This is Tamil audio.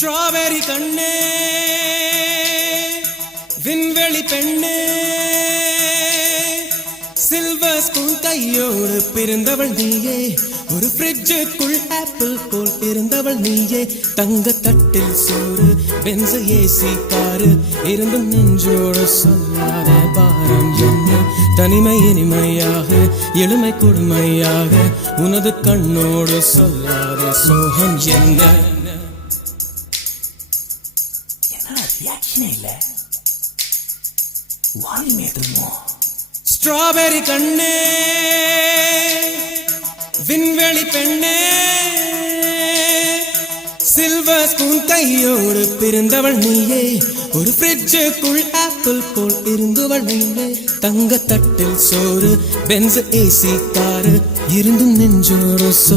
ஸ்ட்ராபெரி கண்ணே விண்வெளி பெண்ணே சில்வர் ஸ்பூன் கையோடு பிறந்தவள் நீயே ஒரு ஃப்ரிட்ஜுக்குள் ஆப்பிள் போல் இருந்தவள் நீயே தங்க தட்டில் சோறு பென்ஸ் ஏசி காரு இருந்தும் நெஞ்சோடு சொல்லாத பாரம் என்ன தனிமை இனிமையாக எளிமை கொடுமையாக உனது கண்ணோடு சொல்லாத சோகம் என்ன ஸ்ட்ராபெரி கண்ணே விண்வெளி பெண்ணே சில்வர் ஸ்பூன் கையோடு பிறந்தவள் நீயே ஒரு ஃப்ரிட்ஜுக்குள் ஆப்பிள் போல் இருந்தவள் நீயே தங்க தட்டில் சோறு பென்ஸ் ஏசி காரு இருந்தும் நெஞ்சோடு